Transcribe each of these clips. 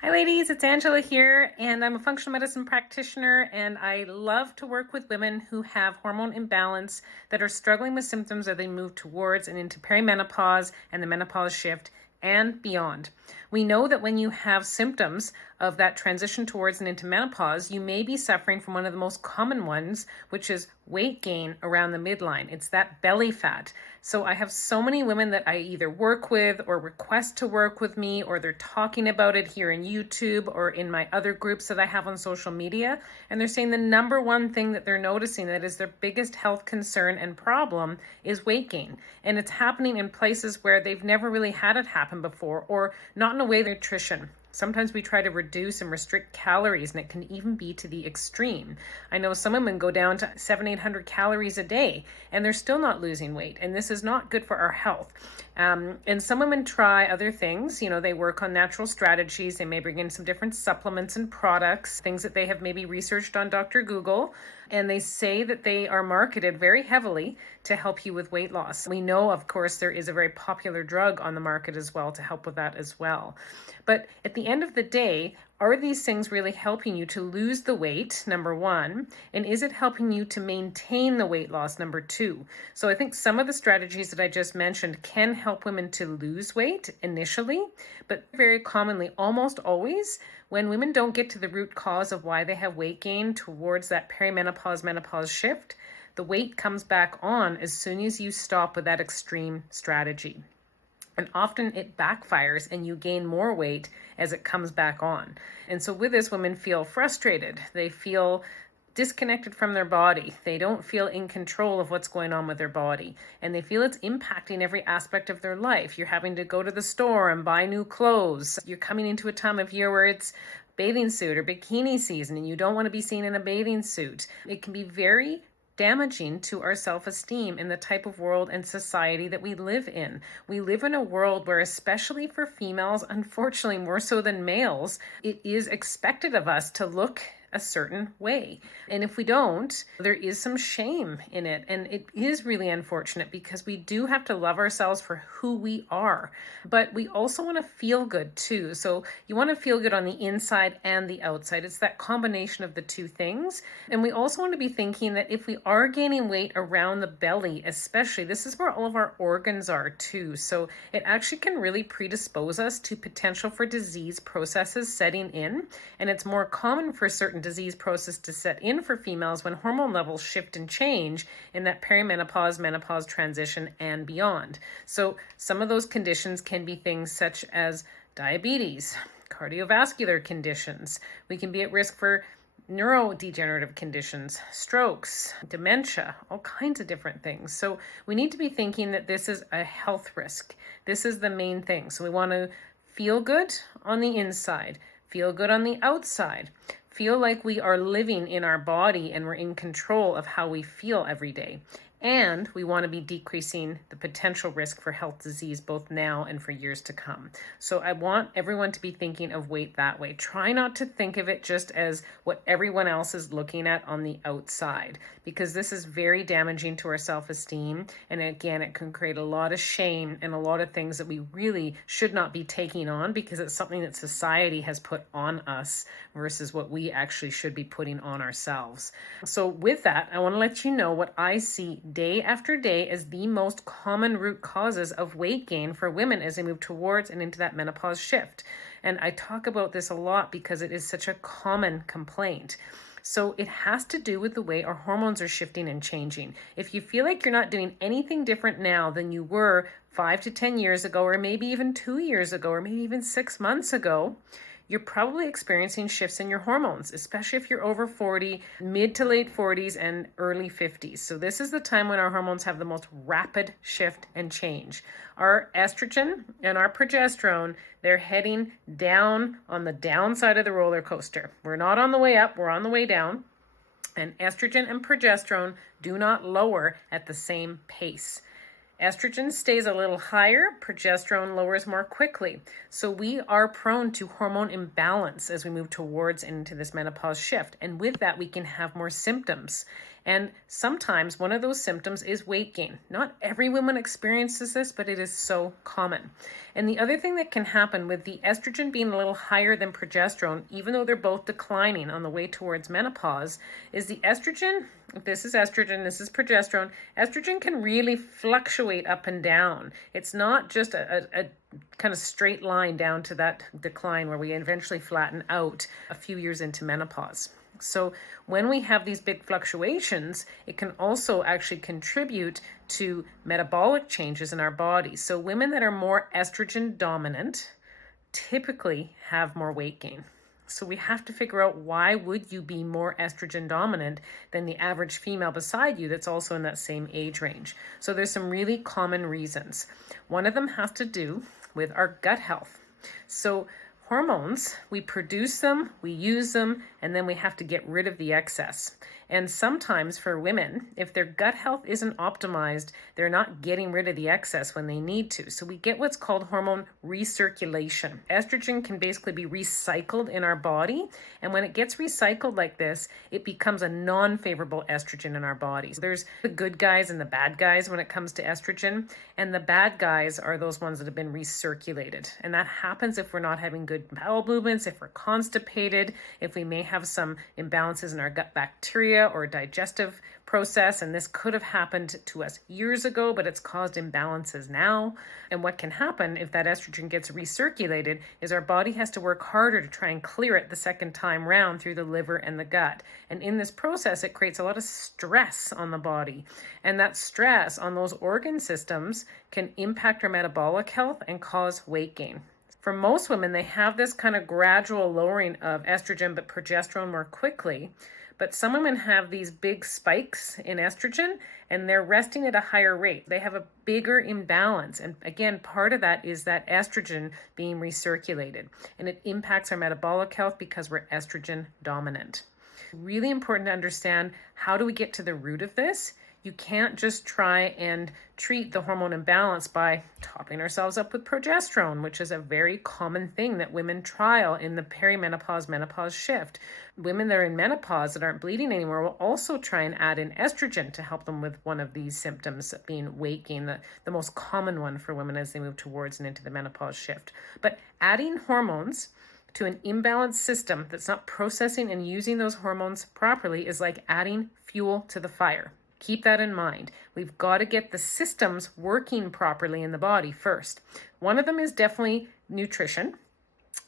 Hi ladies, it's Angela here, and I'm a functional medicine practitioner, and I love to work with women who have hormone imbalance that are struggling with symptoms as they move towards and into perimenopause and the menopause shift and beyond. We know that when you have symptoms of that transition towards and into menopause, you may be suffering from one of the most common ones, which is weight gain around the midline. It's that belly fat. So I have so many women that I either work with or request to work with me, or they're talking about it here in YouTube or in my other groups that I have on social media. And they're saying the number one thing that they're noticing that is their biggest health concern and problem is weight gain. And it's happening in places where they've never really had it happen before, or not in a way nutrition. Sometimes we try to reduce and restrict calories, and it can even be to the extreme. I know some women go down to 700-800 calories a day, and they're still not losing weight, and this is not good for our health. And some women try other things. They work on natural strategies. They may bring in some different supplements and products, things that they have maybe researched on Dr. Google, and they say that they are marketed very heavily to help you with weight loss. We know, of course, there is a very popular drug on the market as well to help with that as well. But at the end of the day, are these things really helping you to lose the weight, number one? And is it helping you to maintain the weight loss, number two? So I think some of the strategies that I just mentioned can help women to lose weight initially, but very commonly, almost always, when women don't get to the root cause of why they have weight gain towards that perimenopause, menopause shift, the weight comes back on as soon as you stop with that extreme strategy. And often it backfires and you gain more weight as it comes back on. And so with this, women feel frustrated. They feel disconnected from their body. They don't feel in control of what's going on with their body. And they feel it's impacting every aspect of their life. You're having to go to the store and buy new clothes. You're coming into a time of year where it's bathing suit or bikini season and you don't want to be seen in a bathing suit. It can be very damaging to our self-esteem in the type of world and society that we live in. We live in a world where, especially for females, unfortunately more so than males, it is expected of us to look a certain way. And if we don't, there is some shame in it. And it is really unfortunate because we do have to love ourselves for who we are. But we also want to feel good too. So you want to feel good on the inside and the outside. It's that combination of the two things. And we also want to be thinking that if we are gaining weight around the belly, especially, this is where all of our organs are too. So it actually can really predispose us to potential for disease processes setting in. And it's more common for certain disease process to set in for females when hormone levels shift and change in that perimenopause, menopause transition and beyond. So some of those conditions can be things such as diabetes, cardiovascular conditions. We can be at risk for neurodegenerative conditions, strokes, dementia, all kinds of different things. So we need to be thinking that this is a health risk. This is the main thing. So we want to feel good on the inside, feel good on the outside, feel like we are living in our body and we're in control of how we feel every day. And we want to be decreasing the potential risk for health disease both now and for years to come. So I want everyone to be thinking of weight that way. Try not to think of it just as what everyone else is looking at on the outside, because this is very damaging to our self-esteem. And again, it can create a lot of shame and a lot of things that we really should not be taking on because it's something that society has put on us versus what we actually should be putting on ourselves. So with that, I want to let you know what I see day after day as the most common root causes of weight gain for women as they move towards and into that menopause shift. And I talk about this a lot because it is such a common complaint. So it has to do with the way our hormones are shifting and changing. If you feel like you're not doing anything different now than you were 5 to 10 years ago, or maybe even 2 years ago, or maybe even 6 months ago, you're probably experiencing shifts in your hormones, especially if you're over 40, mid to late 40s and early 50s. So this is the time when our hormones have the most rapid shift and change. Our estrogen and our progesterone, they're heading down on the downside of the roller coaster. We're not on the way up, we're on the way down. And estrogen and progesterone do not lower at the same pace. Estrogen stays a little higher, progesterone lowers more quickly. So we are prone to hormone imbalance as we move towards and into this menopause shift. And with that, we can have more symptoms. And sometimes one of those symptoms is weight gain. Not every woman experiences this, but it is so common. And the other thing that can happen with the estrogen being a little higher than progesterone, even though they're both declining on the way towards menopause, is the estrogen, if this is estrogen, this is progesterone, estrogen can really fluctuate up and down. It's not just a kind of straight line down to that decline where we eventually flatten out a few years into menopause. So when we have these big fluctuations, it can also actually contribute to metabolic changes in our body. So women that are more estrogen dominant typically have more weight gain. So we have to figure out, why would you be more estrogen dominant than the average female beside you that's also in that same age range? So there's some really common reasons. One of them has to do with our gut health. So hormones, we produce them, we use them, and then we have to get rid of the excess. And sometimes for women, if their gut health isn't optimized, they're not getting rid of the excess when they need to. So we get what's called hormone recirculation. Estrogen can basically be recycled in our body. And when it gets recycled like this, it becomes a non-favorable estrogen in our bodies. There's the good guys and the bad guys when it comes to estrogen. And the bad guys are those ones that have been recirculated. And that happens if we're not having good bowel movements, if we're constipated, if we may have some imbalances in our gut bacteria or digestive process. And this could have happened to us years ago, but it's caused imbalances now. And what can happen if that estrogen gets recirculated is our body has to work harder to try and clear it the second time round through the liver and the gut. And in this process, it creates a lot of stress on the body. And that stress on those organ systems can impact our metabolic health and cause weight gain. For most women, they have this kind of gradual lowering of estrogen but progesterone more quickly. But some women have these big spikes in estrogen and they're resting at a higher rate. They have a bigger imbalance. And again, part of that is that estrogen being recirculated. And it impacts our metabolic health because we're estrogen dominant. Really important to understand, how do we get to the root of this? You can't just try and treat the hormone imbalance by topping ourselves up with progesterone, which is a very common thing that women trial in the perimenopause-menopause shift. Women that are in menopause that aren't bleeding anymore will also try and add in estrogen to help them with one of these symptoms, being weight gain, the most common one for women as they move towards and into the menopause shift. But adding hormones to an imbalanced system that's not processing and using those hormones properly is like adding fuel to the fire. Keep that in mind. We've got to get the systems working properly in the body first. One of them is definitely nutrition,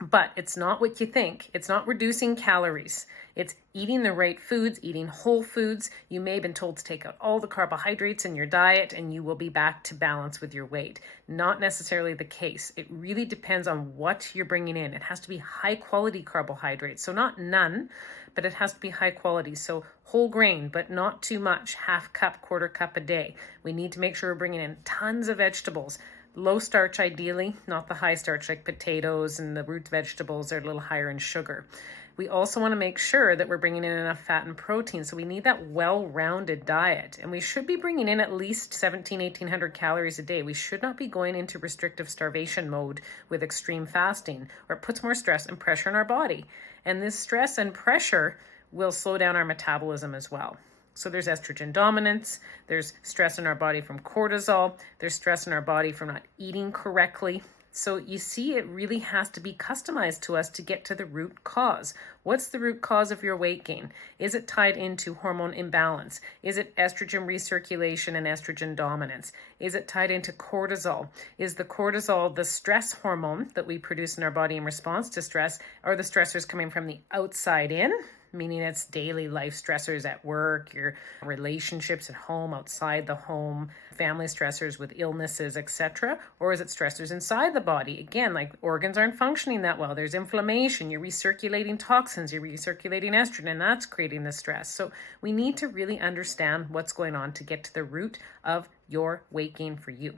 but it's not what you think. It's not reducing calories. It's eating the right foods, eating whole foods. You may have been told to take out all the carbohydrates in your diet and you will be back to balance with your weight. Not necessarily the case. It really depends on what you're bringing in. It has to be high quality carbohydrates. So not none, but it has to be high quality. So whole grain, but not too much, half cup, quarter cup a day. We need to make sure we're bringing in tons of vegetables. Low starch ideally, not the high starch like potatoes, and the root vegetables are a little higher in sugar. We also want to make sure that we're bringing in enough fat and protein. So we need that well-rounded diet. And we should be bringing in at least 1,800 calories a day. We should not be going into restrictive starvation mode with extreme fasting, or it puts more stress and pressure on our body. And this stress and pressure will slow down our metabolism as well. So there's estrogen dominance, there's stress in our body from cortisol, there's stress in our body from not eating correctly. So you see, it really has to be customized to us to get to the root cause. What's the root cause of your weight gain? Is it tied into hormone imbalance? Is it estrogen recirculation and estrogen dominance? Is it tied into cortisol? Is the cortisol the stress hormone that we produce in our body in response to stress? Are the stressors coming from the outside in? Meaning it's daily life stressors at work, your relationships at home, outside the home, family stressors with illnesses, etc. Or is it stressors inside the body? Again, like organs aren't functioning that well. There's inflammation, you're recirculating toxins, you're recirculating estrogen, and that's creating the stress. So we need to really understand what's going on to get to the root of your weight gain for you.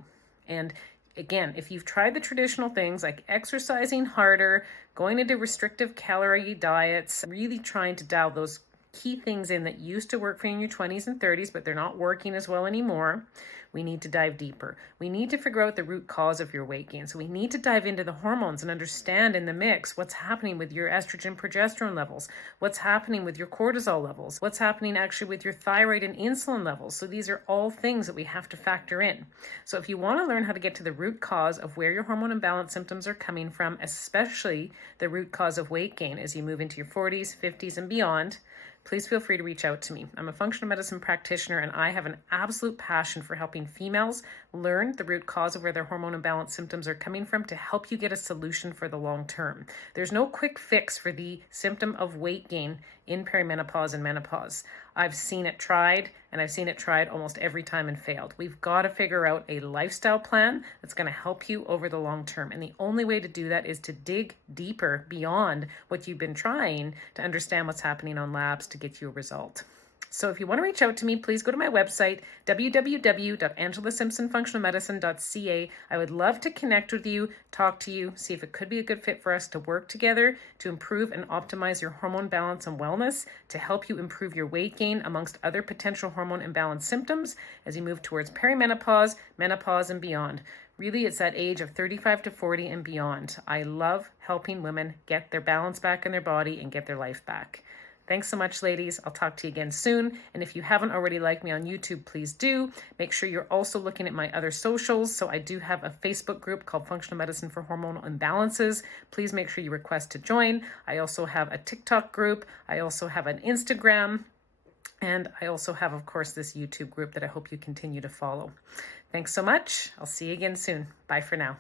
And again, if you've tried the traditional things like exercising harder, going into restrictive calorie diets, really trying to dial those key things in that used to work for you in your 20s and 30s, but they're not working as well anymore, we need to dive deeper. We need to figure out the root cause of your weight gain. So we need to dive into the hormones and understand in the mix what's happening with your estrogen, progesterone levels, what's happening with your cortisol levels, what's happening actually with your thyroid and insulin levels. So these are all things that we have to factor in. So if you want to learn how to get to the root cause of where your hormone imbalance symptoms are coming from, especially the root cause of weight gain as you move into your 40s, 50s, and beyond, please feel free to reach out to me. I'm a functional medicine practitioner, and I have an absolute passion for helping females learn the root cause of where their hormone imbalance symptoms are coming from to help you get a solution for the long term. There's no quick fix for the symptom of weight gain in perimenopause and menopause. I've seen it tried, and I've seen it tried almost every time and failed. We've got to figure out a lifestyle plan that's going to help you over the long term. And the only way to do that is to dig deeper beyond what you've been trying to understand what's happening on labs to get you a result. So if you want to reach out to me, please go to my website, www.angelasimpsonfunctionalmedicine.ca. I would love to connect with you, talk to you, see if it could be a good fit for us to work together to improve and optimize your hormone balance and wellness, to help you improve your weight gain amongst other potential hormone imbalance symptoms as you move towards perimenopause, menopause, and beyond. Really, it's that age of 35 to 40 and beyond. I love helping women get their balance back in their body and get their life back. Thanks so much, ladies. I'll talk to you again soon. And if you haven't already liked me on YouTube, please do. Make sure you're also looking at my other socials. So I do have a Facebook group called Functional Medicine for Hormonal Imbalances. Please make sure you request to join. I also have a TikTok group. I also have an Instagram. And I also have, of course, this YouTube group that I hope you continue to follow. Thanks so much. I'll see you again soon. Bye for now.